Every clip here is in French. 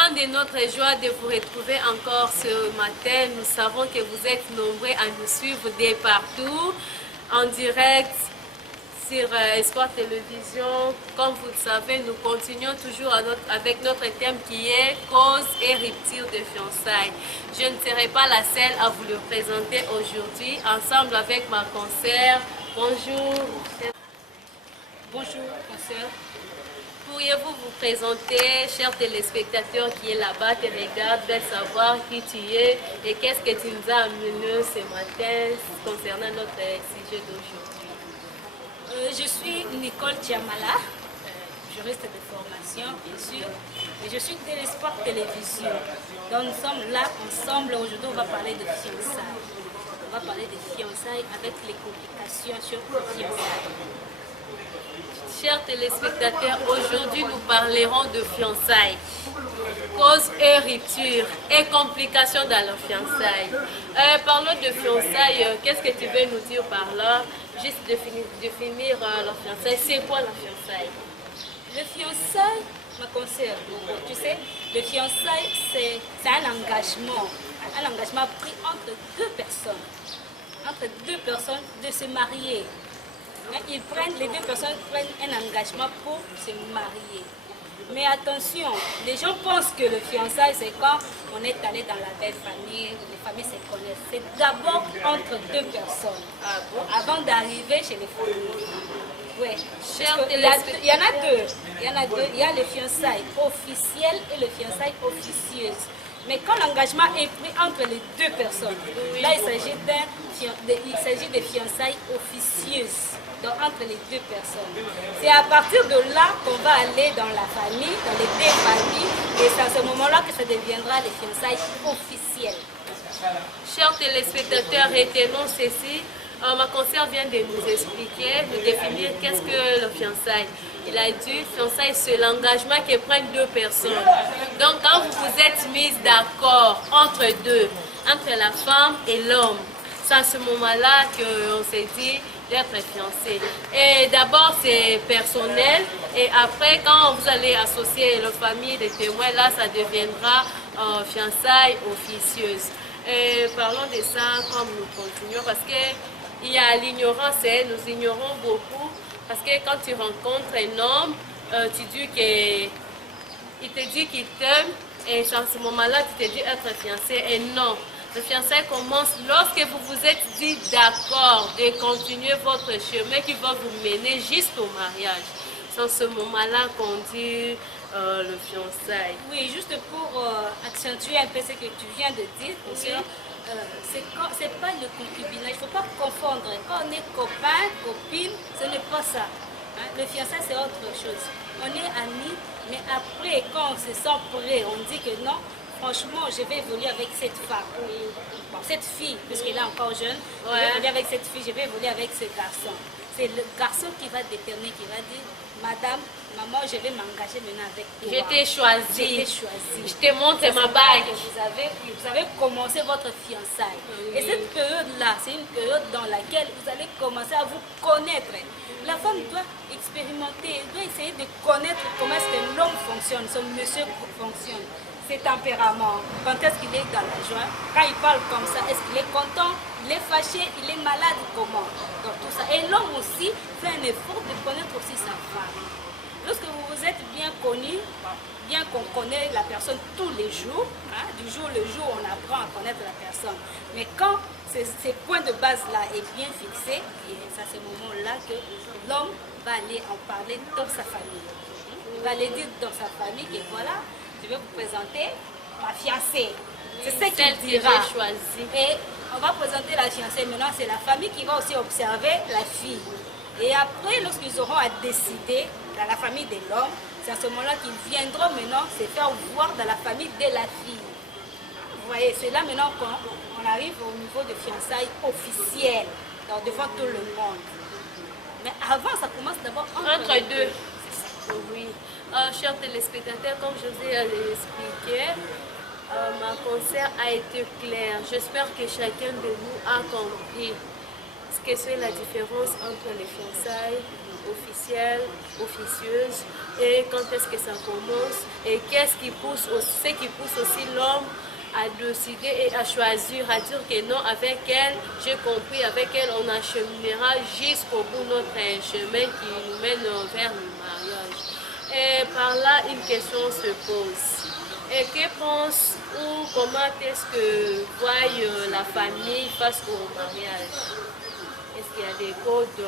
grande est notre joie de vous retrouver encore ce matin. Nous savons que vous êtes nombreux à nous suivre de partout, en direct, sur Espoir Télévision. Comme vous le savez, nous continuons toujours avec notre thème qui est cause et rupture de fiançailles. Je ne serai pas la seule à vous le présenter aujourd'hui, ensemble avec ma consoeur. Bonjour. Bonjour, consoeur. Pourriez-vous vous présenter, chers téléspectateurs qui est là-bas, te regardent, veulent savoir qui tu es et qu'est-ce que tu nous as amené ce matin concernant notre sujet d'aujourd'hui? Je suis Nicole Tiamala, juriste de formation, bien sûr, et je suis de l'Espoir Télévision. Donc nous sommes là ensemble. Aujourd'hui, on va parler de fiançailles. On va parler de fiançailles avec les complications sur les fiançailles. Chers téléspectateurs, aujourd'hui nous parlerons de fiançailles, causes et ruptures et complications dans la fiançailles. Parlons de fiançailles, qu'est-ce que tu veux nous dire par là? Juste définir la fiançaille, c'est quoi la fiançaille? Le fiançailles, ma consoeur, tu sais, le fiançailles c'est un engagement pris entre deux personnes de se marier. Les deux personnes prennent un engagement pour se marier. Mais attention, les gens pensent que le fiançailles, c'est quand on est allé dans la belle famille, les familles se connaissent. C'est d'abord entre deux personnes, avant d'arriver chez les familles. Ouais. Il y en a deux. Il y a le fiançailles officiel et le fiançailles officieuse. Mais quand l'engagement est pris entre les deux personnes, là il s'agit de fiançailles officieuses, donc entre les deux personnes. C'est à partir de là qu'on va aller dans la famille, dans les deux familles, et c'est à ce moment-là que ça deviendra les fiançailles officielles. Chers téléspectateurs, retenons ceci. Ma consoeur vient de nous expliquer, de définir qu'est-ce que le fiançailles. Il a dit, fiançailles, c'est l'engagement que prennent deux personnes. Donc, quand vous vous êtes mis d'accord entre deux, entre la femme et l'homme, c'est à ce moment-là qu'on s'est dit d'être fiancé. Et d'abord, c'est personnel. Et après, quand vous allez associer la famille, les témoins, là, ça deviendra fiançailles officieuses. Et parlons de ça comme nous continuons, parce qu'il y a l'ignorance, nous ignorons beaucoup. Parce que quand tu rencontres un homme, tu dis il te dit qu'il t'aime, et à ce moment-là, tu te dis être fiancé. Et non, le fiançailles commence lorsque vous vous êtes dit d'accord de continuer votre chemin qui va vous mener jusqu'au mariage. C'est à ce moment-là qu'on dit le fiançailles. Oui, juste pour accentuer un peu ce que tu viens de dire, c'est pas le concubinage, il ne faut pas confondre. Quand on est copain, copine, ce n'est pas ça. Hein? Le fiançailles, c'est autre chose. On est amis, mais après, quand on se sent prêt, on dit que non, franchement, je vais évoluer avec cette femme. Bon, cette fille, puisqu'elle est encore jeune, je vais évoluer avec cette fille, je vais évoluer avec ce garçon. C'est le garçon qui va déterminer, qui va dire, madame, maman, je vais m'engager maintenant avec toi. Je t'ai choisi. Je te montre ma bague. Vous avez commencé votre fiançailles. Oui. Et cette période-là, c'est une période dans laquelle vous allez commencer à vous connaître. La femme doit expérimenter, doit essayer de connaître comment est-ce que l'homme fonctionne, son monsieur fonctionne. Ses tempéraments, quand est-ce qu'il est dans la joie, quand il parle comme ça, est-ce qu'il est content, il est fâché, il est malade, comment? Donc tout ça. Et l'homme aussi fait un effort de connaître aussi sa femme. Lorsque vous vous êtes bien connu, bien qu'on connaît la personne tous les jours, hein, du jour le jour on apprend à connaître la personne. Mais quand ces points de base-là est bien fixé, c'est à ce moment-là que l'homme va aller en parler dans sa famille. Il va aller dire dans sa famille que voilà, je vais vous présenter ma fiancée. C'est ce qu'il dira. Et on va présenter la fiancée. Maintenant, c'est la famille qui va aussi observer la fille. Et après, lorsqu'ils auront à décider dans la famille de l'homme, c'est à ce moment-là qu'ils viendront maintenant se faire voir dans la famille de la fille. Vous voyez, c'est là maintenant qu'on arrive au niveau de fiançailles officielles, donc devant tout le monde. Mais avant, ça commence d'abord entre deux. Oui. Chers téléspectateurs, comme je vous ai expliqué, ma consoeur a été claire. J'espère que chacun de nous a compris. que c'est la différence entre les fiançailles officielles, officieuses, et quand est-ce que ça commence, et qu'est-ce qui pousse, ce qui pousse aussi l'homme à décider et à choisir, à dire que non, avec elle, j'ai compris, avec elle, on acheminera jusqu'au bout notre chemin qui nous mène vers le mariage. Et par là, une question se pose. Et que pense ou comment est-ce que voit la famille face au mariage? Est-ce qu'il y a des codes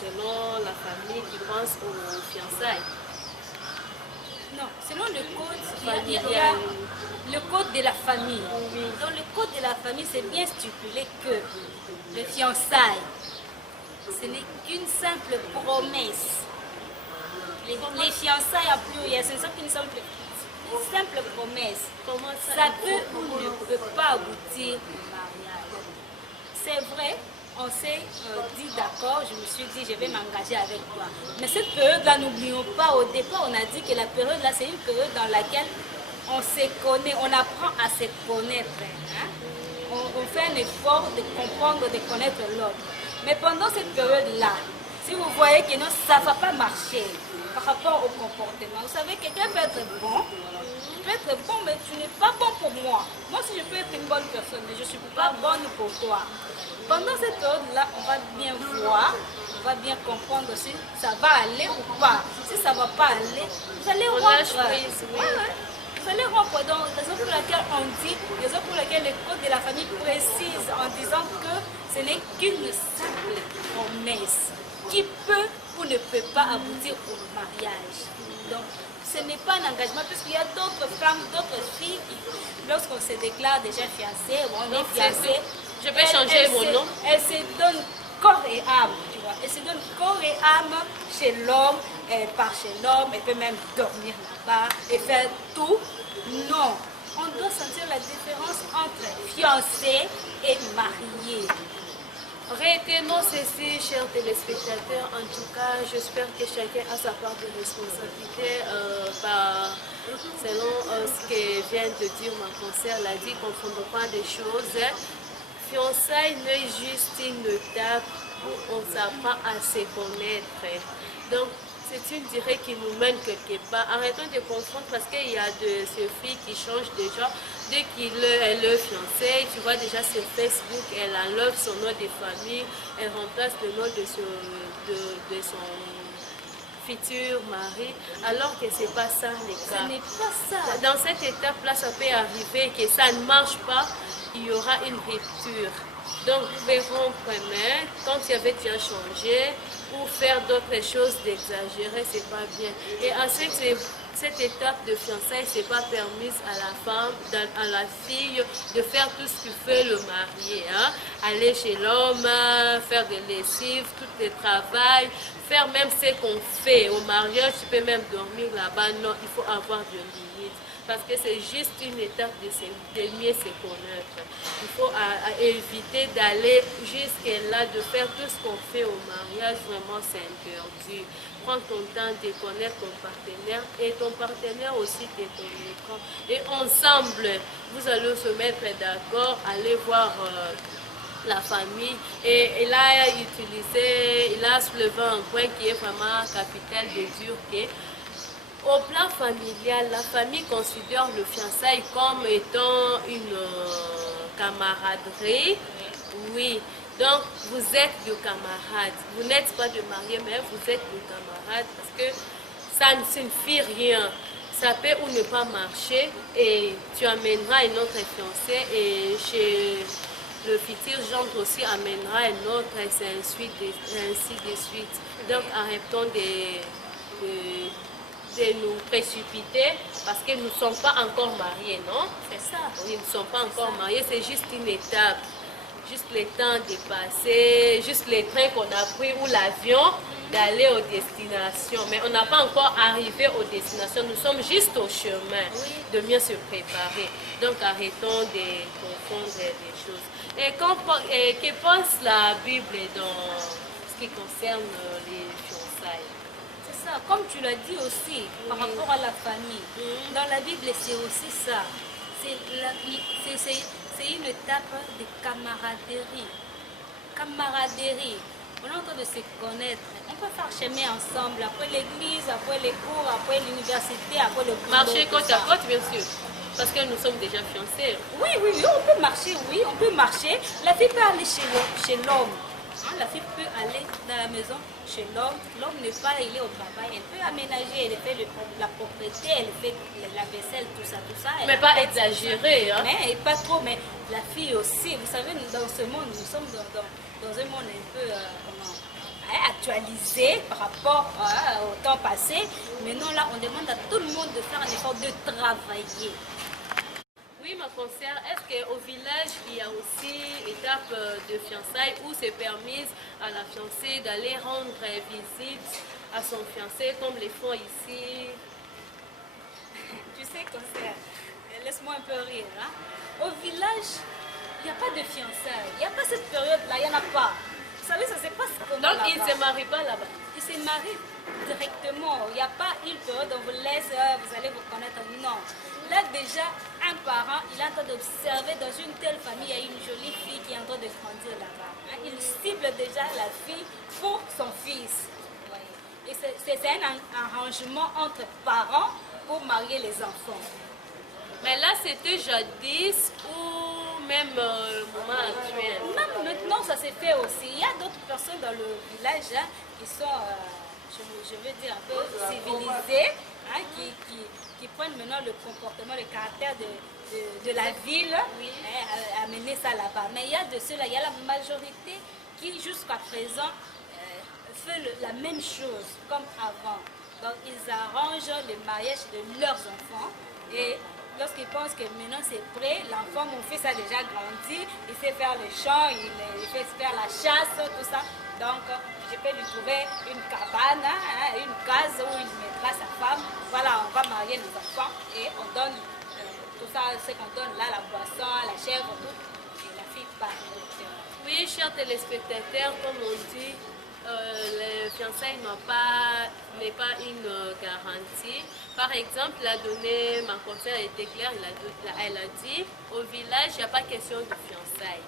selon la famille qui pense aux fiançailles? Non, selon le code, il y a le code de la famille. Oui. Dans le code de la famille, c'est bien stipulé que les fiançailles, ce n'est qu'une simple promesse. Les fiançailles en pluriel, ce ne sont qu'une simple promesse. Comment Ça peut ou ne peut pas aboutir au mariage. C'est vrai, on s'est dit d'accord, je me suis dit je vais m'engager avec toi. Mais cette période-là, n'oublions pas, au départ, on a dit que la période-là, c'est une période dans laquelle on se connaît, on apprend à se connaître. Hein? On fait un effort de comprendre, de connaître l'autre. Mais pendant cette période-là, si vous voyez que non, ça ne va pas marcher par rapport au comportement, vous savez, quelqu'un peut être bon, mais tu n'es pas bon pour moi. Moi aussi, je peux être une bonne personne, mais je ne suis pas bonne pour toi. Pendant cette période-là, on va bien voir, on va bien comprendre si ça va aller ou pas. Si ça ne va pas aller, vous allez rompre. Vous allez rompre. Donc, raison pour laquelle on dit, raison pour laquelle le code de la famille précise en disant que ce n'est qu'une simple promesse qui peut ou ne peut pas aboutir au mariage. Donc, ce n'est pas un engagement, puisqu'il y a d'autres femmes, d'autres filles qui, lorsqu'on se déclare déjà fiancée, on est fiancé. Je peux changer mon nom. Elle se donne corps et âme, tu vois. Elle se donne corps et âme chez l'homme, elle part chez l'homme, elle peut même dormir là-bas et faire tout. Non, on doit sentir la différence entre fiancé et marié. Retenons ceci, chers téléspectateurs. En tout cas, j'espère que chacun a sa part de responsabilité selon ce que vient de dire ma conseillère. Elle a dit qu'on ne confondons pas des choses. Fiançailles n'est juste une étape où on s'apprend à se connaître. Donc, c'est une durée qui nous mène quelque part. Arrêtons de confondre parce qu'il y a de ces filles qui changent déjà. Dès qu'elle est fiancée, tu vois déjà sur Facebook, elle enlève son nom de famille, elle remplace le nom de son futur mari, alors que ce n'est pas ça le cas. Ce n'est pas ça. Dans cette étape-là, ça peut arriver que ça ne marche pas, il y aura une rupture. Donc, nous verrons vraiment, quand tu avais déjà changé, ou faire d'autres choses d'exagérer, c'est pas bien. Et ensuite, cette étape de fiançailles, c'est pas permise à la femme, à la fille, de faire tout ce que fait le marié. Hein? Aller chez l'homme, faire des lessives, tout le travail, faire même ce qu'on fait au mariage, tu peux même dormir là-bas. Non, il faut avoir des limites. Parce que c'est juste une étape de mieux se connaître. Il faut éviter d'aller jusque-là, de faire tout ce qu'on fait au mariage, vraiment c'est interdit. Prends ton temps de connaître ton partenaire et ton partenaire aussi te connaîtra. Et ensemble, vous allez se mettre d'accord, aller voir la famille. Et il a soulevé un point qui est vraiment capital de dire que au plan familial, la famille considère le fiançailles comme étant une camaraderie. Oui, donc vous êtes de camarades. Vous n'êtes pas de mariés, mais vous êtes de camarades parce que ça ne signifie rien. Ça peut ou ne pas marcher et tu amèneras une autre fiancée et chez le futur gendre aussi amènera une autre et ainsi de suite. Donc arrêtons de nous précipiter parce que nous ne sommes pas encore mariés, non? C'est ça. Oui, nous ne sommes pas encore mariés, c'est juste une étape. Juste le temps de passer, juste le train qu'on a pris ou l'avion d'aller aux destinations. Mais on n'a pas encore arrivé aux destinations, nous sommes juste au chemin de mieux se préparer. Donc arrêtons de confondre les choses. Et que pense la Bible dans ce qui concerne les fiançailles? Ça, comme tu l'as dit aussi, par rapport à la famille, dans la Bible, c'est aussi ça. C'est une étape de camaraderie. camaraderie. On est en train de se connaître. On peut faire chemin ensemble, après l'église, après les cours, après l'université, après le boulot. Marcher côte à côte, bien sûr. Parce que nous sommes déjà fiancés. Oui, oui, oui, on peut marcher, oui, on peut marcher. La fille peut aller chez l'homme. Hein, la fille peut aller dans la maison chez l'homme. L'homme n'est pas, il est au travail. Elle peut aménager, elle fait la propreté, elle fait la vaisselle, tout ça, tout ça. Mais pas exagéré. Hein? Mais pas trop, mais la fille aussi. Vous savez, dans ce monde, nous sommes dans un monde un peu actualisé par rapport au temps passé. Maintenant, là, on demande à tout le monde de faire un effort de travailler. Oui, ma consoeur, est-ce qu'au village, il y a aussi étape de fiançailles où c'est permis à la fiancée d'aller rendre visite à son fiancé comme les font ici? Tu sais, consoeur, laisse-moi un peu rire. Hein? Au village, il n'y a pas de fiançailles. Il n'y a pas cette période-là, il n'y en a pas. Vous savez, ça se passe comment Donc, là-bas? ils ne se marient pas là-bas? Ils se marient directement. Il n'y a pas une période où on vous laisse, vous allez vous connaître. Non. Là, déjà, un parent, il est en train d'observer dans une telle famille, il y a une jolie fille qui est en train de grandir là-bas. Hein? Il cible déjà la fille pour son fils. Et c'est un arrangement entre parents pour marier les enfants. Mais là, c'était jadis ou même le moment actuel? Même maintenant, ça s'est fait aussi. Il y a d'autres personnes dans le village hein, qui sont, je veux dire, un peu civilisées, hein, qui prennent maintenant le comportement, le caractère de la ville, oui. Hein, amener ça là-bas. Mais il y a de cela, il y a la majorité qui, jusqu'à présent, fait la même chose comme avant. Donc, ils arrangent le mariage de leurs enfants et lorsqu'ils pensent que maintenant c'est prêt, l'enfant, mon fils a déjà grandi, il sait faire le champ, il fait faire la chasse, tout ça. Donc, je peux lui trouver une cabane, hein, une case où il mettra sa femme. Voilà, on va marier nos enfants et on donne tout ça, ce qu'on donne là, la boisson, la chèvre, tout. Et la fille part. Oui, chers téléspectateurs, comme on dit, les fiançailles n'est pas une garantie. Par exemple, la donnée, ma conseillère était claire, elle a dit, au village, il n'y a pas question de fiançailles.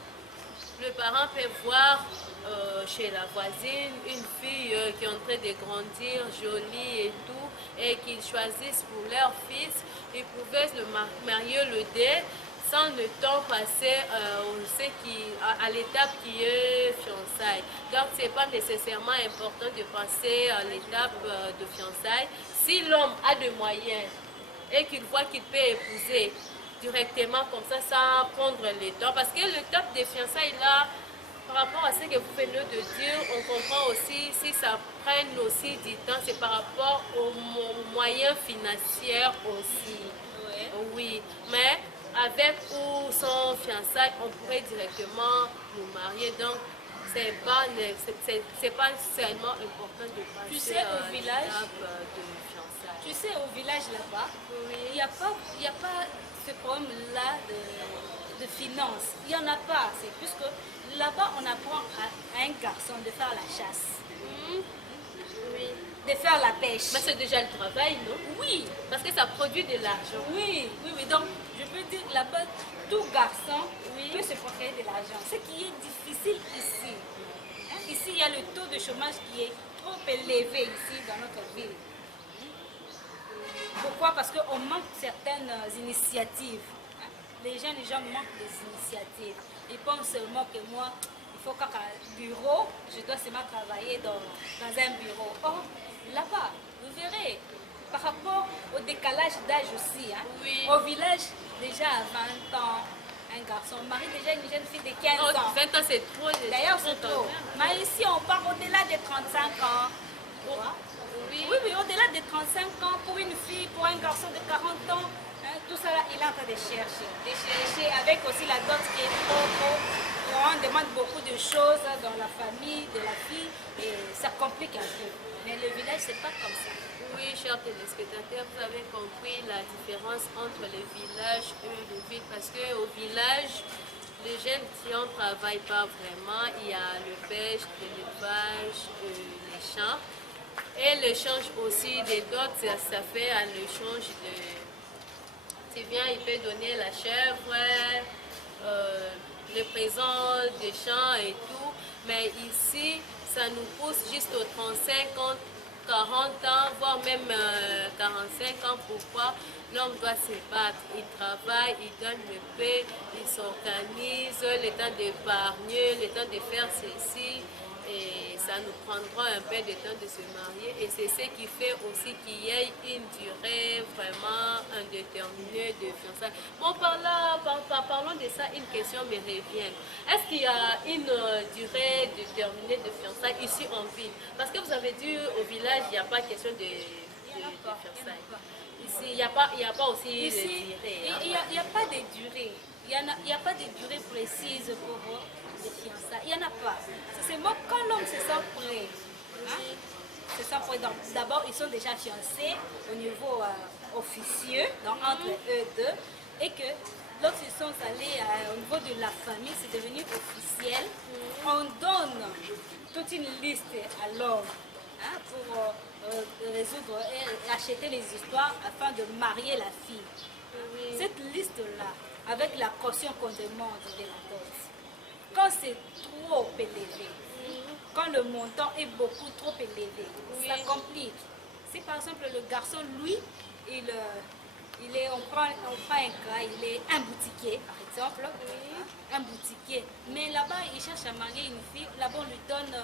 Le parent peut voir chez la voisine une fille qui est en train de grandir, jolie et tout, et qu'ils choisissent pour leur fils. Ils pouvaient le marier le dé sans le temps passé à l'étape qui est fiançailles. Donc, ce n'est pas nécessairement important de passer à l'étape de fiançailles. Si l'homme a des moyens et qu'il voit qu'il peut épouser directement comme ça, sans prendre le temps, parce que l'étape des fiançailles là, par rapport à ce que vous venez de dire, on comprend aussi si ça prenne aussi du temps, c'est par rapport aux moyens financiers aussi. Oui, mais avec ou sans fiançailles, on pourrait directement nous marier. Donc, c'est pas seulement important de passer tu sais, au village, de fiançailles. Tu sais, au village là-bas, Oui. il n'y a pas ce problème-là de finances. Il n'y en a pas assez, puisque là-bas, on apprend à un garçon de faire la chasse. Oui. De faire la pêche. Mais c'est déjà le travail, non? Oui. Parce que ça produit de l'argent. Oui, oui, oui. Donc, je peux dire là-bas, tout garçon peut se procurer de l'argent. Ce qui est difficile ici. Hein? Ici, il y a le taux de chômage qui est trop élevé ici dans notre ville. Pourquoi? Parce qu'on manque certaines initiatives. Hein? Les gens manquent des initiatives. Ils pensent seulement que moi, il faut qu'un bureau, je dois seulement travailler dans un bureau. Or, là-bas, vous verrez, par rapport au décalage d'âge aussi, hein, oui. Au village, déjà à 20 ans, un garçon marie déjà une jeune fille de 15 ans. 20 ans, c'est trop. D'ailleurs, c'est trop. Mais ici, on part au-delà des 35 ans. Oui, oui, au-delà des 35 ans, pour une fille, pour un garçon de 40 ans, hein, tout ça là, il est en train de chercher, avec aussi la dot qui est trop. On demande beaucoup de choses dans la famille de la fille et ça complique un peu. Mais le village, c'est pas comme ça. Oui, chers téléspectateurs, vous avez compris la différence entre les villages et les villes. Parce qu'au village, les jeunes filles ne travaillent pas vraiment. Il y a le pêche, l'élevage, les champs. Et l'échange aussi des dots, ça fait à l'échange de... Tu viens, il peut donner la chèvre, le présent des champs et tout. Mais ici, ça nous pousse juste aux 35 ans, 40 ans, voire même 45 ans. Pourquoi? L'homme doit se battre. Il travaille, il donne le paix, il s'organise, le temps d'épargner, le temps de faire ceci. Et ça nous prendra un peu de temps de se marier. Et c'est ce qui fait aussi qu'il y ait une durée vraiment indéterminée de fiançailles. Bon, parlons de ça, une question me revient. Est-ce qu'il y a une durée déterminée de fiançailles ici en ville? Parce que vous avez dit au village, il n'y a pas question de fiançailles. Ici, il n'y a pas aussi Ici, de durée. il n'y a pas de durée. Il n'y a pas de durée précise pour les fiançailles. Il n'y en a pas. C'est seulement quand l'homme se sent prêt. Hein? Se sent prêt. Donc, d'abord, ils sont déjà fiancés au niveau officieux, donc entre eux deux. Et que lorsqu'ils sont allés au niveau de la famille, c'est devenu officiel. On donne toute une liste à l'homme. Hein, pour résoudre et acheter les histoires afin de marier la fille. Oui. Cette liste-là, avec la caution qu'on demande de la dot, quand c'est trop élevé, quand le montant est beaucoup trop élevé, ça complique. Si par exemple le garçon, lui, on prend un cas, il est un boutiquier, par exemple, un boutiquier, mais là-bas il cherche à marier une fille, là-bas on lui donne...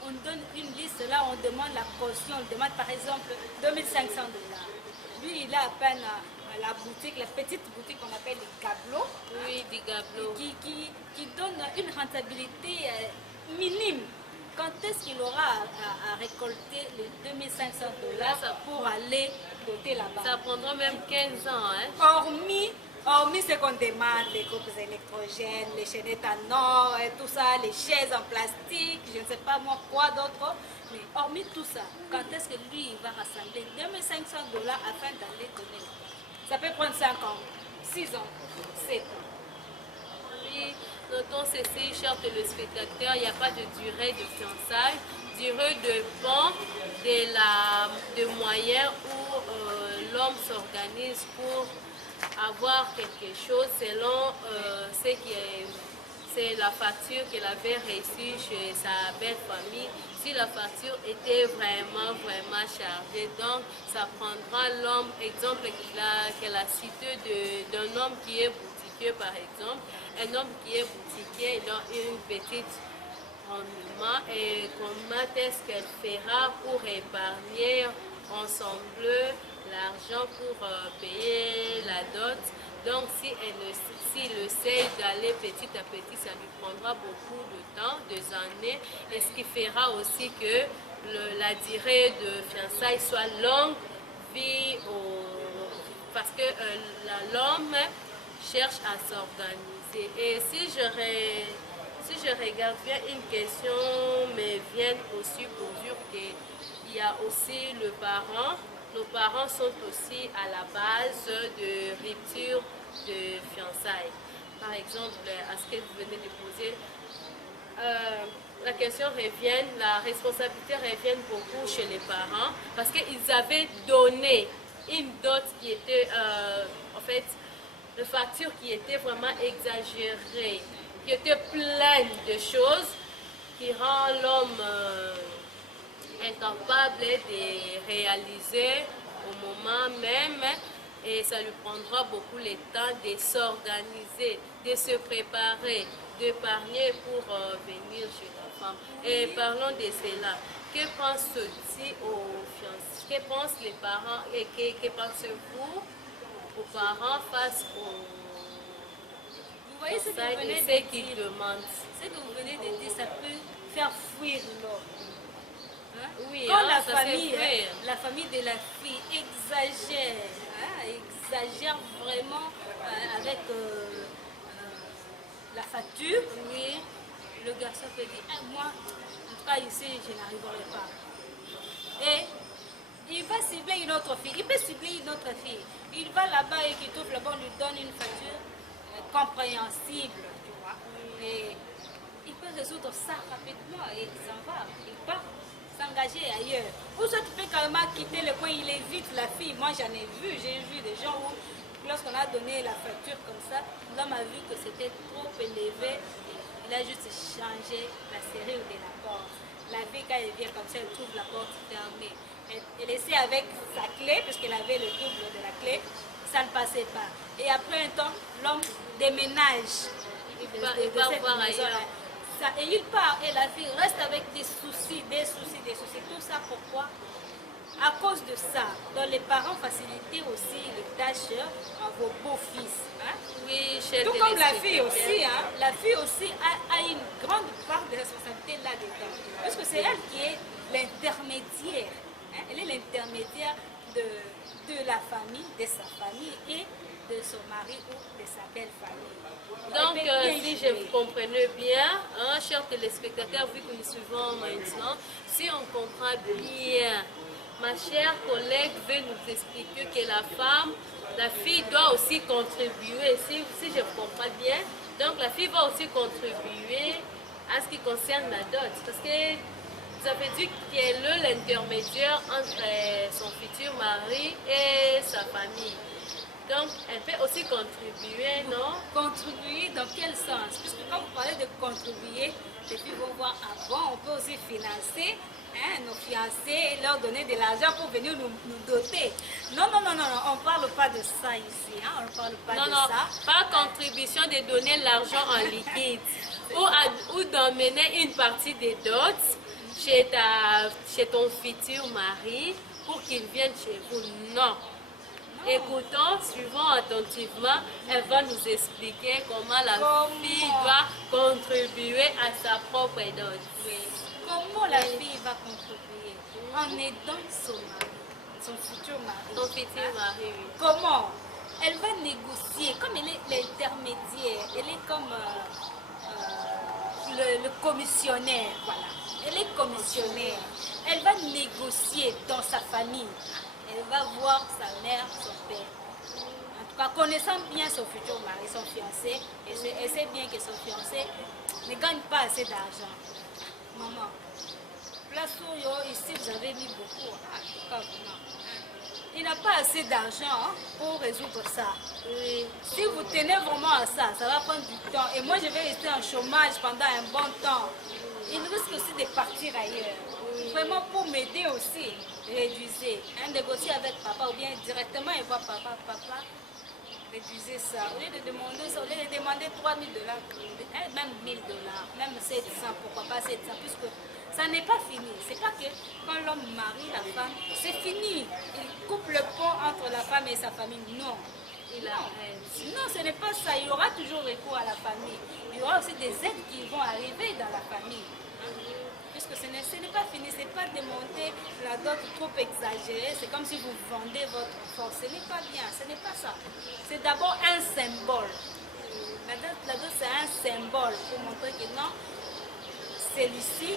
on donne une liste, là on demande la caution, on demande par exemple 2500 $. Lui il a à peine à la boutique, la petite boutique qu'on appelle les gablots. Oui, des gablots. Qui donne une rentabilité minime. Quand est-ce qu'il aura à récolter les 2500 $ pour aller doter là-bas? Ça prendra même 15 ans. Hein? Hormis ce qu'on demande, les groupes électrogènes, les chaînettes en or, et tout ça, les chaises en plastique, je ne sais pas moi quoi d'autre. Mais hormis tout ça, quand est-ce que lui il va rassembler 2500 $ afin d'aller donner? Ça peut prendre 5 ans, 6 ans, 7 ans. Oui, notons ceci, chers téléspectateurs, il n'y a pas de durée de fiançailles. Durée dépend de moyens où l'homme s'organise pour avoir quelque chose selon c'est la facture qu'elle avait reçue chez sa belle famille. Si la facture était vraiment chargée, donc ça prendra l'homme, exemple qu'elle a cité d'un homme qui est boutiquier par exemple, un homme qui est boutiquier dans une petite rendement et comment est-ce qu'elle fera pour épargner ensemble l'argent pour payer la dot. Donc s'il essaie d'aller petit à petit, ça lui prendra beaucoup de temps, des années, et ce qui fera aussi que la durée de fiançailles soit longue, parce que l'homme cherche à s'organiser. Et si je regarde bien, une question me vient aussi pour dire qu'il y a aussi le parent. Nos parents sont aussi à la base de rupture de fiançailles. Par exemple, à ce que vous venez de poser, la question revient, la responsabilité revient beaucoup chez les parents parce qu'ils avaient donné une dot qui était, en fait, une facture qui était vraiment exagérée, qui était pleine de choses qui rend l'homme incapable de réaliser au moment même, et ça lui prendra beaucoup de temps de s'organiser, de se préparer, d'épargner pour venir chez la femme. Et parlons de cela. Que pensent-ils aux fiancés? Que pensent les parents et que pensez-vous aux parents face aux Vous voyez ce que vous venez de dire, demandent? Ce que vous venez de dire, ça peut faire fuir l'homme. Hein? Oui, quand hein, la famille de la fille exagère, exagère vraiment avec la facture, oui, le garçon peut dire, moi, en tout cas ici, je n'arriverai pas. Et il va cibler une autre fille, il peut cibler une autre fille. Il va là-bas et qui trouve là-bas, on lui donne une facture compréhensible, tu vois. Et il peut résoudre ça rapidement et il s'en va, il part s'engager ailleurs. Ou ça, tu peux carrément quitter le coin, il évite la fille. Moi, j'en ai vu, j'ai vu des gens où, lorsqu'on a donné la facture comme ça, l'homme a vu que c'était trop élevé. il a juste changé la serrure de la porte. La fille, quand elle vient comme ça, elle trouve la porte fermée. Elle essaie avec sa clé, puisqu'elle avait le double de la clé, ça ne passait pas. Et après un temps, l'homme déménage Il va voir ailleurs. Et il part, et la fille reste avec des soucis. Tout ça pourquoi? À cause de ça. Donc les parents facilitaient aussi les tâches à vos beaux-fils. Hein? Oui, chers tout comme la fille téléspectateurs. aussi, hein? La fille aussi a une grande part de responsabilité là-dedans. Parce que c'est elle qui est l'intermédiaire. Hein? Elle est l'intermédiaire de la famille, de sa famille et de son mari ou de sa belle famille. Donc, si je vous comprenais bien, hein, chers téléspectateurs, vu que nous suivons maintenant, si on comprend bien, ma chère collègue veut nous expliquer que la fille doit aussi contribuer, si je comprends bien, donc la fille va aussi contribuer à ce qui concerne la dot, parce que ça veut dire qu'elle est l'intermédiaire entre son futur mari et sa famille. Donc, elle peut aussi contribuer, non? Contribuer dans quel sens? Puisque quand vous parlez de contribuer, les filles vont voir avant, on peut aussi financer nos fiancés et leur donner de l'argent pour venir nous doter. Non, on ne parle pas de ça ici. Hein? On ne parle pas de ça. Pas contribution de donner l'argent en liquide ou d'emmener une partie des dots chez ton futur mari pour qu'il vienne chez vous. Non. Écoutons, suivons attentivement, elle va nous expliquer comment la fille doit contribuer à sa propre dot. Comment la fille va contribuer? En aidant son mari, son futur mari. Son futur mari, oui. Comment? Elle va négocier, comme elle est l'intermédiaire, elle est comme le commissionnaire, voilà. Elle est commissionnaire. Elle va négocier dans sa famille. Elle va voir sa mère, son père. En tout cas, connaissant bien son futur mari, son fiancé, elle sait bien que son fiancé ne gagne pas assez d'argent. Maman, place où ici vous avez mis beaucoup. En tout cas, vraiment. Il n'a pas assez d'argent pour résoudre ça. Si vous tenez vraiment à ça, ça va prendre du temps. Et moi, je vais rester en chômage pendant un bon temps. Il risque aussi de partir ailleurs. Vraiment pour m'aider aussi, réduisez. Négocier avec papa ou bien directement il voit papa, réduisez ça. Au lieu de demander ça, au lieu de demander 3 000 $, même 1 000 $, même 700, pourquoi pas 700, puisque ça n'est pas fini. C'est pas que quand l'homme marie la femme, c'est fini. Il coupe le pont entre la femme et sa famille. Non. Non, ce n'est pas ça. Il y aura toujours recours à la famille. Il y aura aussi des aides qui vont arriver dans la famille. Puisque ce n'est pas fini, ce n'est pas de monter la dot trop exagérée, c'est comme si vous vendez votre force. Ce n'est pas bien, ce n'est pas ça. C'est d'abord un symbole. La dot c'est un symbole pour montrer que non, celui-ci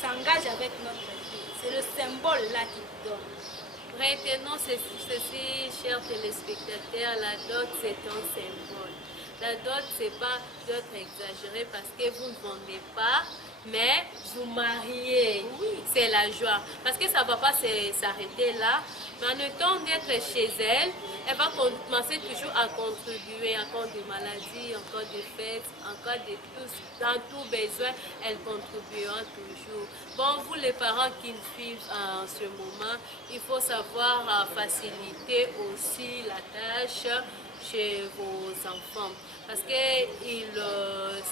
s'engage avec notre vie. C'est le symbole là qu'il donne. Retenons ceci, chers téléspectateurs, la dot c'est un symbole. La dot c'est pas d'être exagéré parce que vous ne vendez pas, mais vous mariez. Oui. C'est la joie. Parce que ça ne va pas s'arrêter là. Mais en temps d'être chez elle, elle va commencer toujours à contribuer en cas de maladie, en cas de fête, en cas de tout, dans tout besoin, elle contribuera toujours. Bon, vous les parents qui nous suivent en ce moment, il faut savoir faciliter aussi la tâche chez vos enfants. Parce qu'ils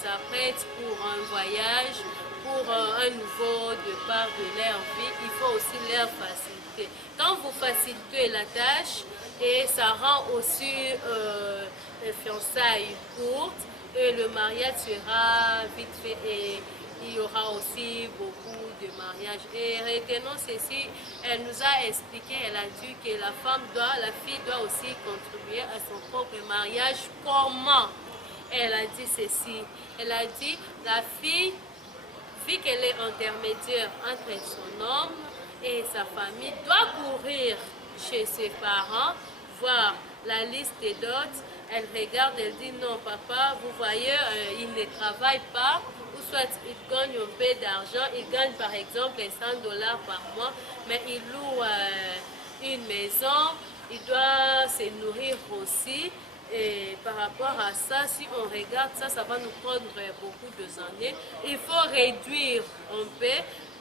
s'apprêtent pour un voyage, pour un nouveau départ de leur vie, il faut aussi leur faciliter. Quand vous facilitez la tâche, et ça rend aussi les fiançailles courtes, et le mariage sera vite fait et il y aura aussi beaucoup de mariages. Et retenons ceci, elle nous a expliqué, elle a dit que la fille doit aussi contribuer à son propre mariage. Comment? Elle a dit ceci, elle a dit la fille, vu qu'elle est intermédiaire entre son homme et sa famille, doit courir chez ses parents, voir la liste des dots. Elle regarde, elle dit non papa, vous voyez, il ne travaille pas, ou soit il gagne un peu d'argent, il gagne par exemple 100 $ par mois, mais il loue une maison, il doit se nourrir aussi. Et par rapport à ça, si on regarde ça, ça va nous prendre beaucoup d'années. Il faut réduire un peu,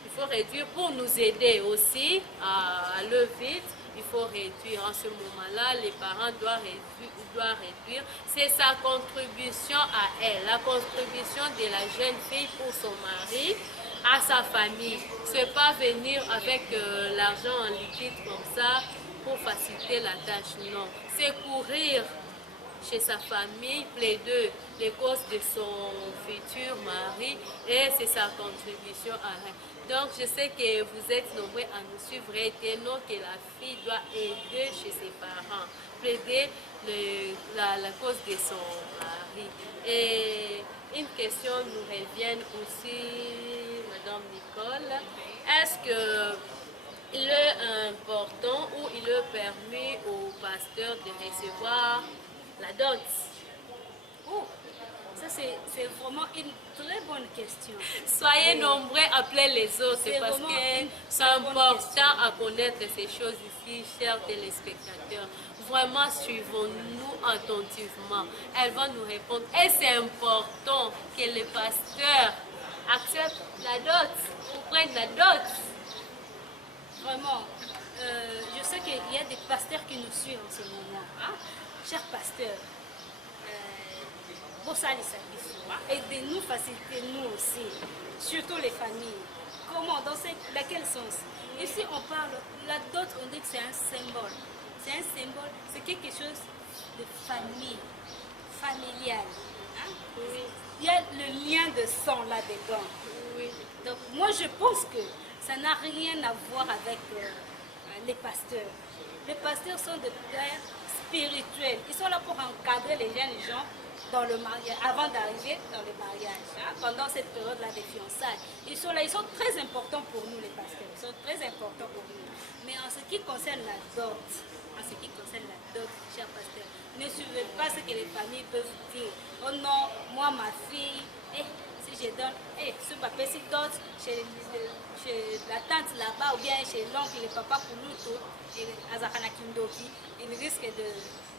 il faut réduire pour nous aider aussi à le vite. Il faut réduire. En ce moment-là, les parents doivent réduire. C'est sa contribution à elle, la contribution de la jeune fille pour son mari, à sa famille. Ce n'est pas venir avec l'argent en liquide comme ça pour faciliter la tâche, non. C'est courir chez sa famille, plaider les causes de son futur mari et c'est sa contribution à elle. Donc je sais que vous êtes nombreux à nous suivre et non que la fille doit aider chez ses parents, plaider la cause de son mari. Et une question nous revient aussi, Madame Nicole, est-ce que il est important ou il est permis au pasteur de recevoir la dot? Oh, ça c'est vraiment une très bonne question. Soyez nombreux à appeler les autres parce que c'est important à connaître ces choses ici, chers téléspectateurs. Vraiment, suivons-nous attentivement. Elle va nous répondre. Et c'est important que le pasteur accepte la dot, ou prenne la dot. Vraiment, je sais qu'il y a des pasteurs qui nous suivent en ce moment. Hein? Chers pasteurs, aidez-nous, facilitez-nous aussi, surtout les familles. Comment, dans quel sens? Ici, on parle, la dot, on dit que c'est un symbole. C'est un symbole, c'est quelque chose de famille, familial. Hein? Oui. Il y a le lien de sang là-dedans. Oui. Donc, moi, je pense que ça n'a rien à voir avec les pasteurs. Les pasteurs sont des pères spirituels. Ils sont là pour encadrer les jeunes gens dans le mariage, avant d'arriver dans le mariage, hein, pendant cette période-là des fiançailles. Ils sont là, ils sont très importants pour nous, les pasteurs. Ils sont très importants pour nous. Mais en ce qui concerne la dot, chers pasteurs, ne suivez pas ce que les familles peuvent dire. Oh non, moi, ma fille, si je donne, ce papier si dot chez la tante là-bas ou bien chez l'oncle, le papa Koulouto, et Azakana Kindoki, il risque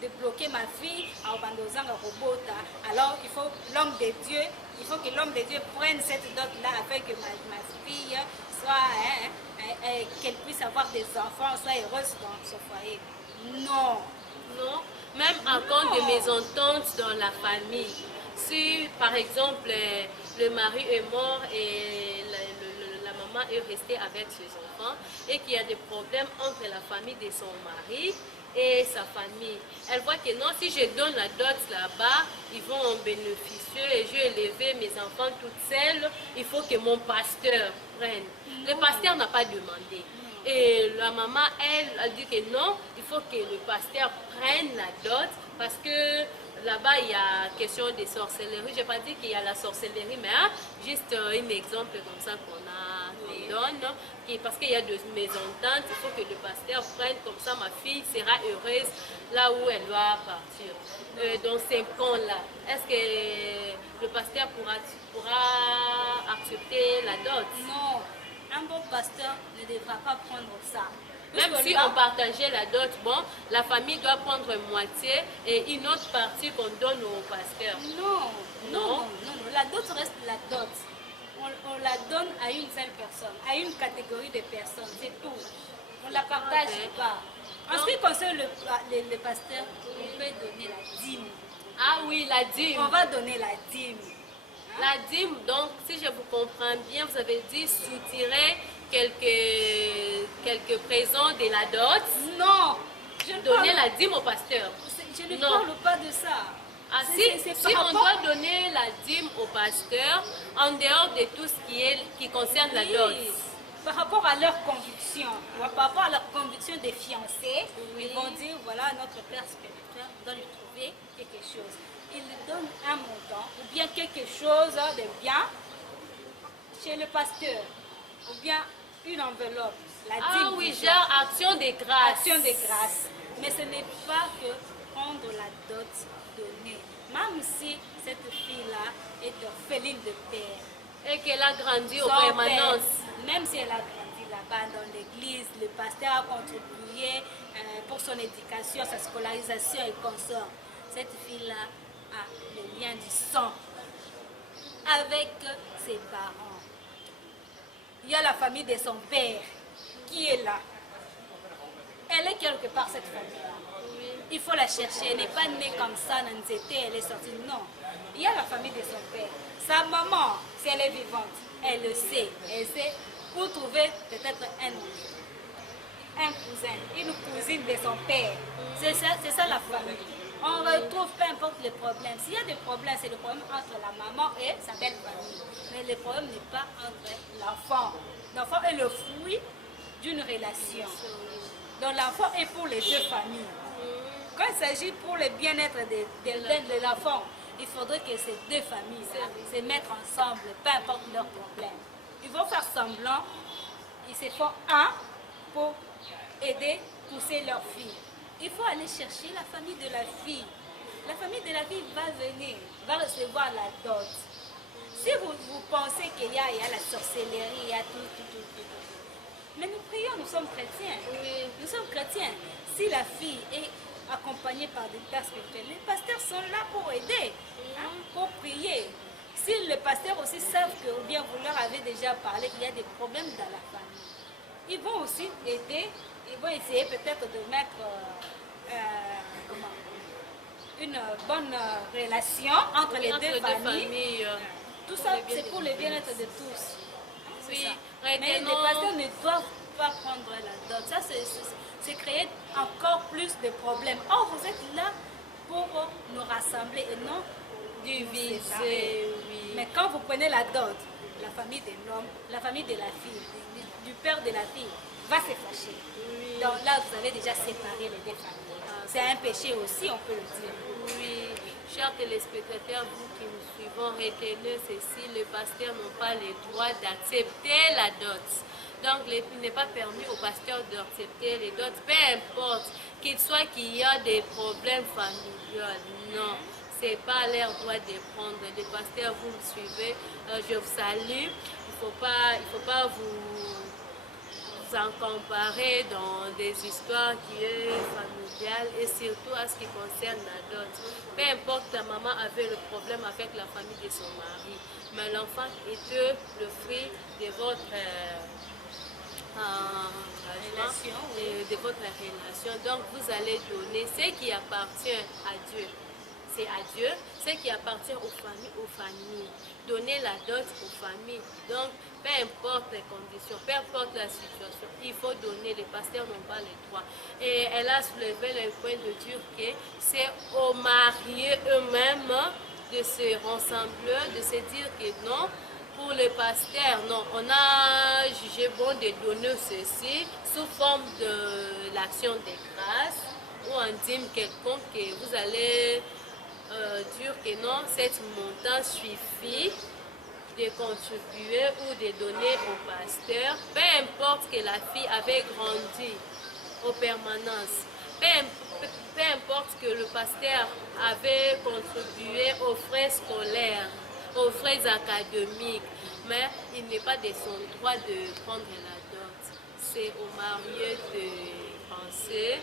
de bloquer ma fille en bandozanga robota. Alors il faut l'homme de Dieu, il faut que l'homme de Dieu prenne cette dot-là afin que ma fille soit, qu'elle puisse avoir des enfants, soit heureuse dans son foyer. Non. Non, même en cas de mésentente dans la famille. Si par exemple le mari est mort et la maman est restée avec ses enfants et qu'il y a des problèmes entre la famille de son mari et sa famille. Elle voit que non, si je donne la dot là-bas, ils vont en bénéficier et je vais élever mes enfants toutes seules. Il faut que mon pasteur prenne. Le pasteur n'a pas demandé. Et la maman, elle, a dit que non, il faut que le pasteur prenne la dot parce que là-bas, il y a question de sorcellerie. Je n'ai pas dit qu'il y a la sorcellerie, mais juste un exemple comme ça qu'on donne. Parce qu'il y a de mésententes, il faut que le pasteur prenne, comme ça ma fille sera heureuse là où elle doit partir. Dans ces camps-là, est-ce que le pasteur pourra accepter la dot? Non, un bon pasteur ne devra pas prendre ça. Même si on partageait la dot, bon, la famille doit prendre moitié et une autre partie qu'on donne au pasteur. Non, la dot reste la dot. On la donne à une seule personne, à une catégorie de personnes, c'est tout. On ne la partage pas. En ce qui concerne le pasteur, on peut donner la dîme. Ah oui, la dîme. On va donner la dîme. La dîme, donc, si je vous comprends bien, vous avez dit soutirer quelques présents de la dot. Non, donner la dîme au pasteur. Je ne parle pas de ça. Ah, si on doit donner la dîme au pasteur en dehors de tout ce qui concerne la dot. Par rapport à leur conviction, par rapport à leur conviction des fiancés, ils vont dire voilà, notre père spirituel doit lui trouver quelque chose. Il lui donne un montant ou bien quelque chose de bien chez le pasteur ou bien une enveloppe. La dîme, oui, genre action de grâce. Action de grâce. Mais ce n'est pas que prendre la dot donnée. Même si cette fille-là est orpheline de père. Et qu'elle a grandi au permanence. Même si elle a grandi là-bas dans l'église, le pasteur a contribué pour son éducation, sa scolarisation et consort. cette fille-là a le lien du sang avec ses parents. Il y a la famille de son père qui est là. Elle est quelque part, cette famille-là. Il faut la chercher. Elle n'est pas née comme ça, elle est sortie. Non. Il y a la famille de son père. Sa maman, si elle est vivante, elle le sait. Elle sait où trouver peut-être un cousin, une cousine de son père. C'est ça la famille. On retrouve peu importe les problèmes. S'il y a des problèmes, c'est le problème entre la maman et sa belle famille. Mais le problème n'est pas entre l'enfant. L'enfant est le fruit d'une relation. Donc l'enfant est pour les deux familles. Quand il s'agit pour le bien-être de l'enfant, il faudrait que ces deux familles se mettent ensemble, peu importe leurs problèmes. Ils vont faire semblant, ils se font un pour aider, pousser leur fille. Il faut aller chercher la famille de la fille. La famille de la fille va venir, va recevoir la dot. Si vous pensez qu'il y a la sorcellerie, il y a tout. Mais nous prions, nous sommes chrétiens. Oui. Nous sommes chrétiens. Si la fille est accompagnés par des pères spirituels. Les pasteurs sont là pour aider, pour prier. Si les pasteurs aussi savent que, ou bien vous leur avez déjà parlé qu'il y a des problèmes dans la famille, ils vont aussi aider, ils vont essayer peut-être de mettre une bonne relation entre les deux familles. Tout ça, c'est pour le bien-être de tous. Oui. Mais les pasteurs ne doivent pas prendre la dot. Ça, c'est créer encore plus de problèmes. Or, vous êtes là pour nous rassembler et non diviser. Oui. Mais quand vous prenez la dot, la famille de l'homme, la famille de la fille, du père de la fille, va se fâcher. Oui. Donc là, vous avez déjà séparé les deux familles. C'est un péché aussi, on peut le dire. Oui. Chers téléspectateurs, vous qui nous suivons, retenez ceci, les pasteurs n'ont pas le droit d'accepter la dot. Donc, il n'est pas permis aux pasteurs d'accepter les dots, peu importe qu'il soit qu'il y a des problèmes familiaux. Non, ce n'est pas leur droit de prendre. Les pasteurs, vous me suivez, je vous salue. Il ne faut pas vous en comparer dans des histoires qui sont familiales et surtout à ce qui concerne la dot. Peu importe, ta maman avait le problème avec la famille de son mari, mais l'enfant était le fruit de votre de votre relation. Donc vous allez donner ce qui appartient à Dieu. C'est à Dieu, ce qui appartient aux familles. Donner la dot aux familles. Donc peu importe les conditions, peu importe la situation, il faut donner. Les pasteurs n'ont pas le droit. Et elle a soulevé le point de dire que c'est aux mariés eux-mêmes de se rassembler, de se dire que non. Pour les pasteurs, non, on a jugé bon de donner ceci sous forme de l'action de grâce ou en dîme quelconque que vous allez dire que non, cette montant suffit de contribuer ou de donner au pasteur, peu importe que la fille avait grandi aux permanences, peu importe que le pasteur avait contribué aux frais scolaires, aux frais académiques, mais il n'est pas de son droit de prendre la dot. C'est aux mariés de penser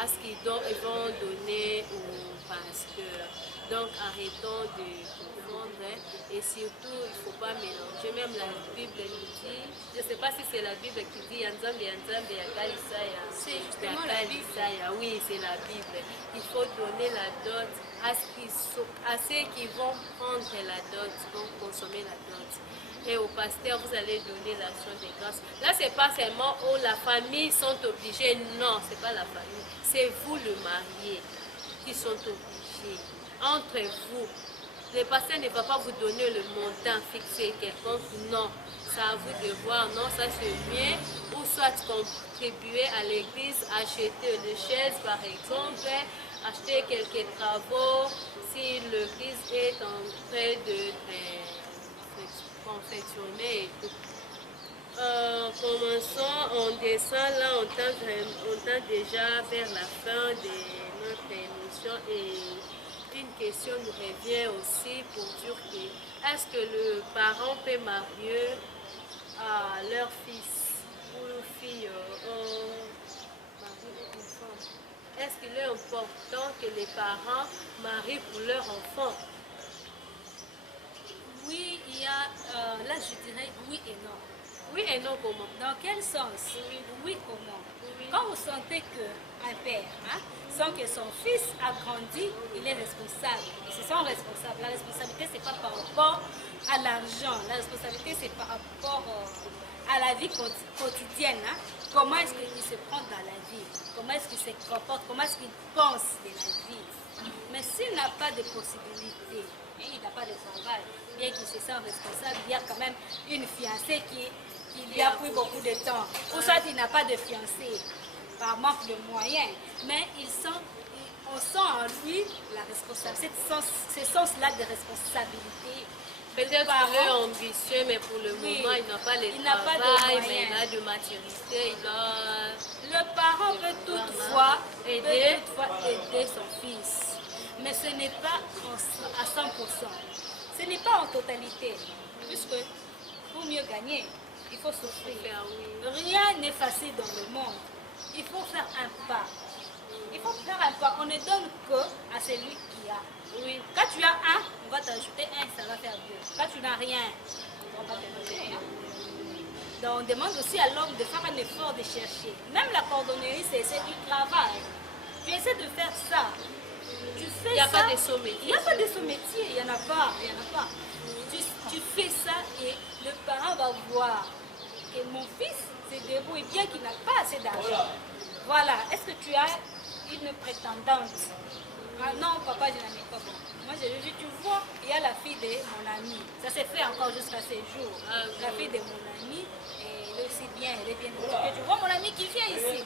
à ce qu'ils vont donner aux pasteurs. Donc arrêtons de confondre et surtout il ne faut pas mélanger. Même la Bible nous dit, je ne sais pas si c'est la Bible qui dit Yanzambe, Yanzambe, Yakalisaya. C'est justement la Bible. Oui, c'est la Bible. Il faut donner la dot à ceux qui vont prendre la dot, vont consommer la dot. Et au pasteur, vous allez donner l'action de grâce. Là, ce n'est pas seulement où la famille sont obligés. Non, ce n'est pas la famille. C'est vous, le marié, qui sont obligés. Entre vous. Le pasteur ne va pas vous donner le montant fixé quelconque. Non. C'est à vous de voir. Non, ça c'est mieux. Ou soit contribuer à l'église, acheter des chaises par exemple, acheter quelques travaux si l'église est en train de confectionner et tout. Commençons, on descend là, on tend déjà vers la fin de notre émission et une question nous revient aussi pour dire que est-ce que le parent peut marier à leur fils ou leur fille est-ce qu'il est important que les parents marient pour leur enfant? Oui, il y a, là je dirais oui et non. Oui et non, comment? Dans quel sens? Oui, comment? Oui. Quand vous sentez qu'un père, sent que son fils a grandi, il est responsable. Et c'est son responsable. La responsabilité, c'est pas par rapport à l'argent. La responsabilité, c'est par rapport à la vie quotidienne. Comment est-ce qu'il se prend dans la vie? Comment est-ce qu'il se comporte? Comment est-ce qu'il pense de la vie? Mais s'il n'a pas de possibilité, il n'a pas de travail, bien qu'il se sent responsable, il y a quand même une fiancée qui lui a pris beaucoup de temps. Ou soit il n'a pas de fiancé par manque de moyens. Mais on sent en lui la responsabilité, ce sens-là de responsabilité. Peut-être qu'il est ambitieux, mais pour le moment, il n'a pas le travail, mais il a de maturité. Le parent peut toutefois aider son fils. Mais ce n'est pas à 100%. Ce n'est pas en totalité. Puisque pour mieux gagner, il faut souffrir. Rien n'est facile dans le monde. Il faut faire un pas. Il faut faire un pas. On ne donne que à celui qui a. Oui. Quand tu as un, on va t'ajouter un, ça va faire deux. Quand tu n'as rien, on va te donner. Donc on demande aussi à l'homme de faire un effort de chercher. Même la cordonnerie, c'est du travail. Tu essaies de faire ça. Tu fais ça. Il n'y a pas de sous-métier. Il n'y a pas de sous-métier. Il n'y en a pas. Il y en a pas. Tu fais ça et le parent va voir que mon fils se débrouille bien qu'il n'a pas assez d'argent. Voilà. Est-ce que tu as une prétendante? Ah non, papa, je n'en ai pas. Moi, je lui dis, tu vois, il y a la fille de mon ami. Ça s'est fait encore jusqu'à ces jours. La fille de mon ami, elle est aussi bien, elle est bien éduquée. Tu vois mon ami qui vient ici.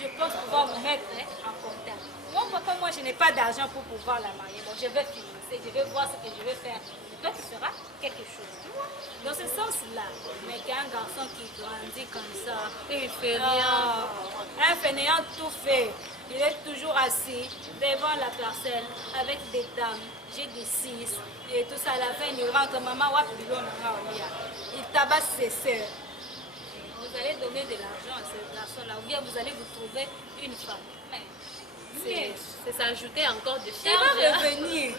Je pense pouvoir vous mettre en contact. Moi, papa, moi, je n'ai pas d'argent pour pouvoir la marier. Donc, je vais financer, je vais voir ce que je vais faire. Et toi, tu feras quelque chose. Tu vois? Dans ce sens-là. Mais qu'un garçon qui grandit comme ça, il fait rien. Un fainéant tout fait. Il est toujours assis devant la parcelle avec des dames. J'ai des 6 et tout ça. À la fin, il rentre. Maman, il tabasse ses soeurs. Vous allez donner de l'argent à ce garçon-là, ou bien vous allez vous trouver une femme. C'est s'ajouter encore de charges. Il va revenir.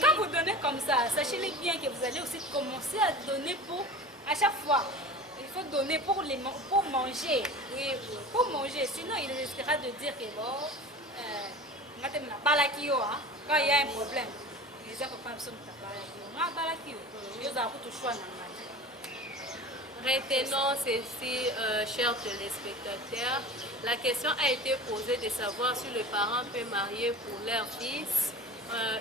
Quand vous donnez comme ça, sachez bien que vous allez aussi commencer à donner à chaque fois. Il faut donner pour manger. Oui, pour manger. Sinon, il risquera de dire que bon, quand il y a un problème, les gens ne sont pas Retenons ceci, chers téléspectateurs. La question a été posée de savoir si le parent peut marier pour leur fils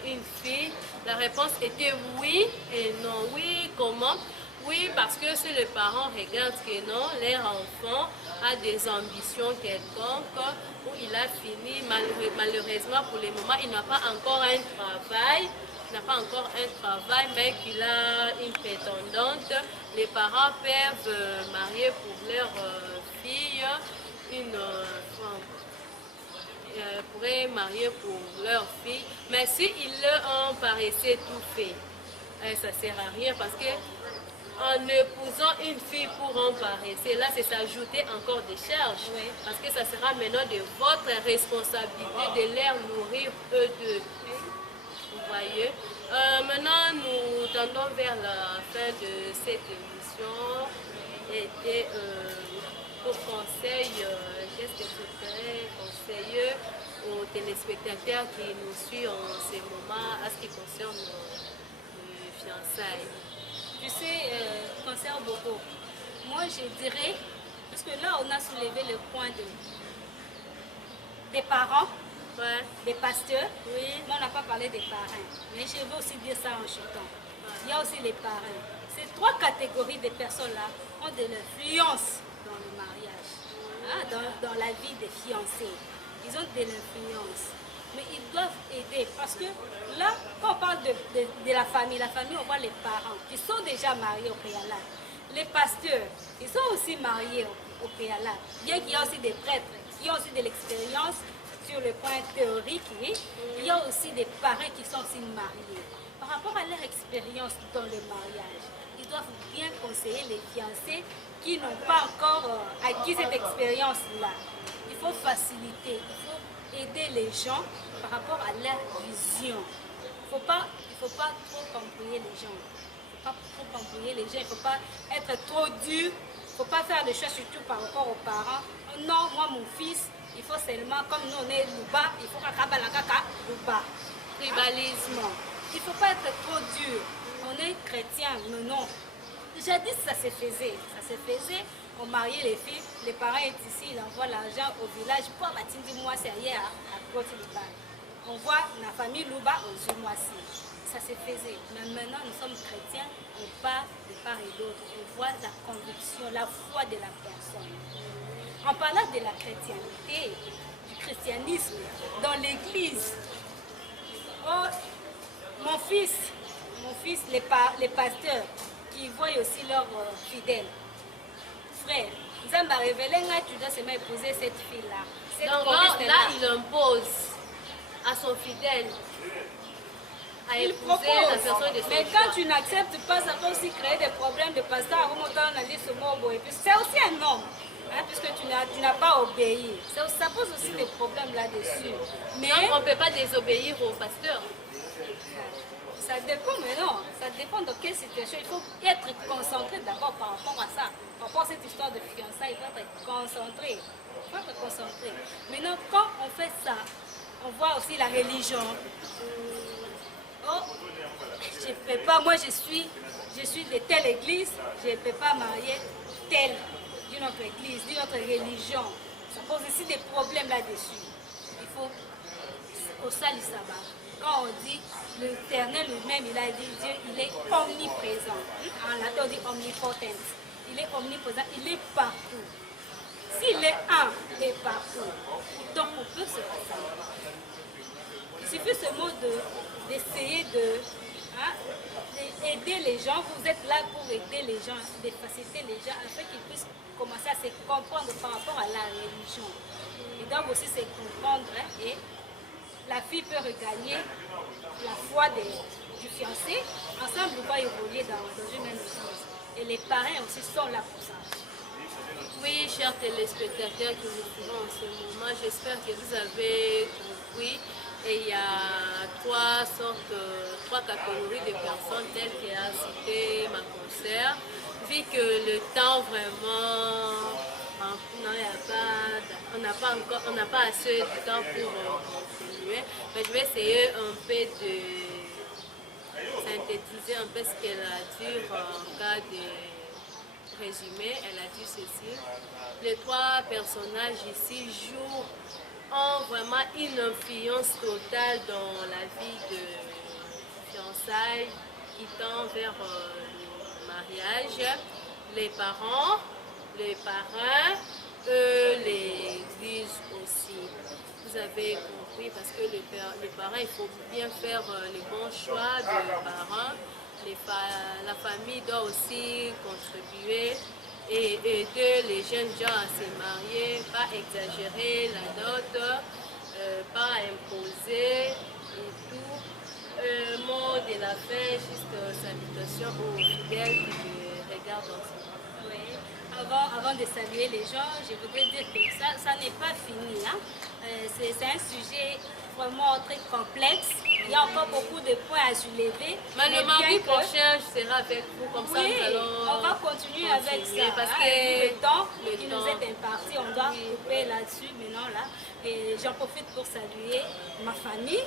une fille. La réponse était oui et non. Oui, comment? Oui, parce que si le parent regarde que non, leur enfant a des ambitions quelconques, où il a fini, malheureusement pour le moment, il n'a pas encore un travail. Mais qu'il a une prétendante, les parents peuvent marier pour leur fille pourraient marier pour leur fille, mais s'ils leur ont paraissé tout fait, ça ne sert à rien parce que en épousant une fille pour en paresser, là c'est s'ajouter encore des charges, parce que ça sera maintenant de votre responsabilité de les nourrir eux deux. Vous voyez. Maintenant, nous tendons vers la fin de cette émission. Et pour conseil, qu'est-ce que je voudrais conseiller aux téléspectateurs qui nous suivent en ce moment à ce qui concerne les fiançailles? Tu sais, concerne beaucoup. Moi, je dirais, parce que là, on a soulevé le point des parents. Des pasteurs, mais on n'a pas parlé des parrains. Mais je veux aussi dire ça en chutant. Il y a aussi les parrains. Ces trois catégories de personnes-là ont de l'influence dans le mariage, dans la vie des fiancés. Ils ont de l'influence. Mais ils doivent aider parce que là, quand on parle de la famille, on voit les parents qui sont déjà mariés au préalable. Les pasteurs, ils sont aussi mariés au préalable. Bien qu'il y ait aussi des prêtres qui ont aussi de l'expérience sur le point théorique, il y a aussi des parents qui sont aussi mariés. Par rapport à leur expérience dans le mariage, ils doivent bien conseiller les fiancés qui n'ont pas encore acquis cette expérience-là. Il faut faciliter, aider les gens par rapport à leur vision. Il ne faut pas trop embrouiller les gens. Il ne faut pas trop embrouiller les gens. Il ne faut pas être trop dur. Il ne faut pas faire des choses surtout par rapport aux parents. Non, moi, mon fils, il faut seulement, comme nous on est Luba, il faut kaka Luba. Tribalisme. Il ne faut pas être trop dur. On est chrétien, non. Jadis, ça se faisait. On mariait les filles, les parents sont ici, ils envoient l'argent au village. Pour bâtir moi, c'est hier à côté du bail. On voit la famille Luba aux mois-ci. Ça se faisait. Mais maintenant, nous sommes chrétiens, on part de part et d'autre. On voit la conviction, la foi de la personne. En parlant de la chrétienté, du christianisme, dans l'église, oh, mon fils, les pasteurs, qui voient aussi leurs fidèles. Frère, Zamba a révélé que tu dois seulement épouser cette fille-là. Donc là, il impose à son fidèle à il épouser propose, la personne de son mais choix. quand tu n'acceptes pas, ça peut aussi créer des problèmes de pasteur à remontant la liste au mot. C'est aussi un homme, hein, puisque tu n'as pas obéi. Ça pose aussi des problèmes là-dessus. Mais donc on ne peut pas désobéir au pasteur. ça dépend, mais non, ça dépend de quelle situation. Il faut être concentré d'abord par rapport à ça. Par rapport à cette histoire de fiançailles, il faut être concentré. Maintenant, quand on fait ça, on voit aussi la religion. Oh, je ne peux pas, moi je suis de telle église, je ne peux pas marier telle d'une autre église, d'une autre religion. Ça pose aussi des problèmes là-dessus. Il faut au Salisaba. Quand on dit l'Éternel lui-même, il a dit Dieu, il est omniprésent. En latin, on dit omnipotent. Il est omniprésent, il est partout. S'il est un, il est partout. Donc on peut se rassembler. Il suffit seulement d'essayer d'aider les gens. Vous êtes là pour aider les gens, de faciliter les gens afin qu'ils puissent commencer à se comprendre par rapport à la religion. Ils doivent aussi se comprendre et la fille peut regagner la foi du fiancé. Ensemble, on va évoluer dans une même église. Et les parents aussi sont là pour ça. Oui, chers téléspectateurs qui nous suivent en ce moment, j'espère que vous avez compris. Et il y a trois catégories de personnes telles qu'a cité ma consoeur. Vu que le temps vraiment, on n'a pas assez de temps pour continuer, mais je vais essayer un peu de synthétiser un peu ce qu'elle a dit en cas de résumé. Elle a dit ceci: les trois personnages ici ont vraiment une influence totale dans la vie de fiançailles qui tend vers le mariage. Les parents, l'église aussi. Vous avez compris, parce que les parents, il faut bien faire les bons choix de parents. La famille doit aussi contribuer et aider les jeunes gens à se marier, pas exagérer la dot, pas imposer et tout. Mot de la fin, juste salutation aux fidèles qui me regardent en ce moment. Oui. Avant de saluer les gens, je voudrais dire que ça n'est pas fini. Hein? C'est un sujet vraiment très complexe. Il y a encore beaucoup de points à soulever. Mais le mardi prochain, je serai avec vous, comme ça nous allons on va continuer avec ça. Parce hein, que le temps qui nous est imparti, on doit couper là-dessus maintenant. Là. Et j'en profite pour saluer ma famille.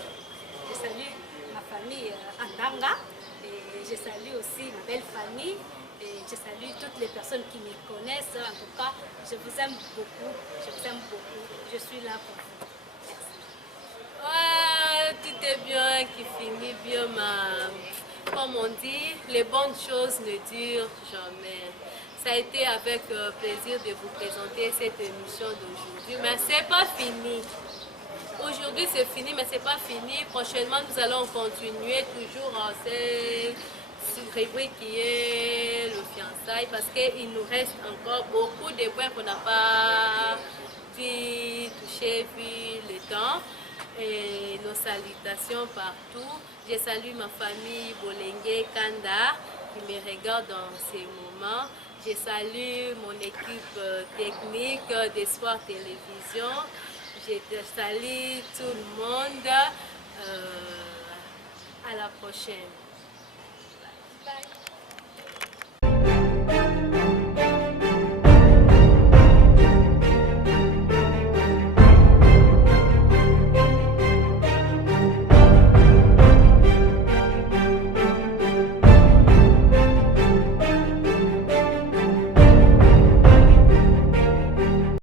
Je salue ma famille Andanga. Et je salue aussi ma belle famille. Et je salue toutes les personnes qui me connaissent. En tout cas, je vous aime beaucoup. Je vous aime beaucoup. Je suis là pour vous. Ouais, tout est bien, qui finit bien, comme on dit, les bonnes choses ne durent jamais. Ça a été avec plaisir de vous présenter cette émission d'aujourd'hui, mais c'est pas fini. Aujourd'hui c'est fini, mais c'est pas fini. Prochainement nous allons continuer toujours en cette rubrique qui est le fiançailles, parce qu'il nous reste encore beaucoup de points qu'on n'a pas pu toucher vu le temps. Et nos salutations partout. Je salue ma famille Bolengue Kanda qui me regarde dans ces moments. Je salue mon équipe technique d'Espoir Télévision. Je te salue tout le monde. À la prochaine. Bye.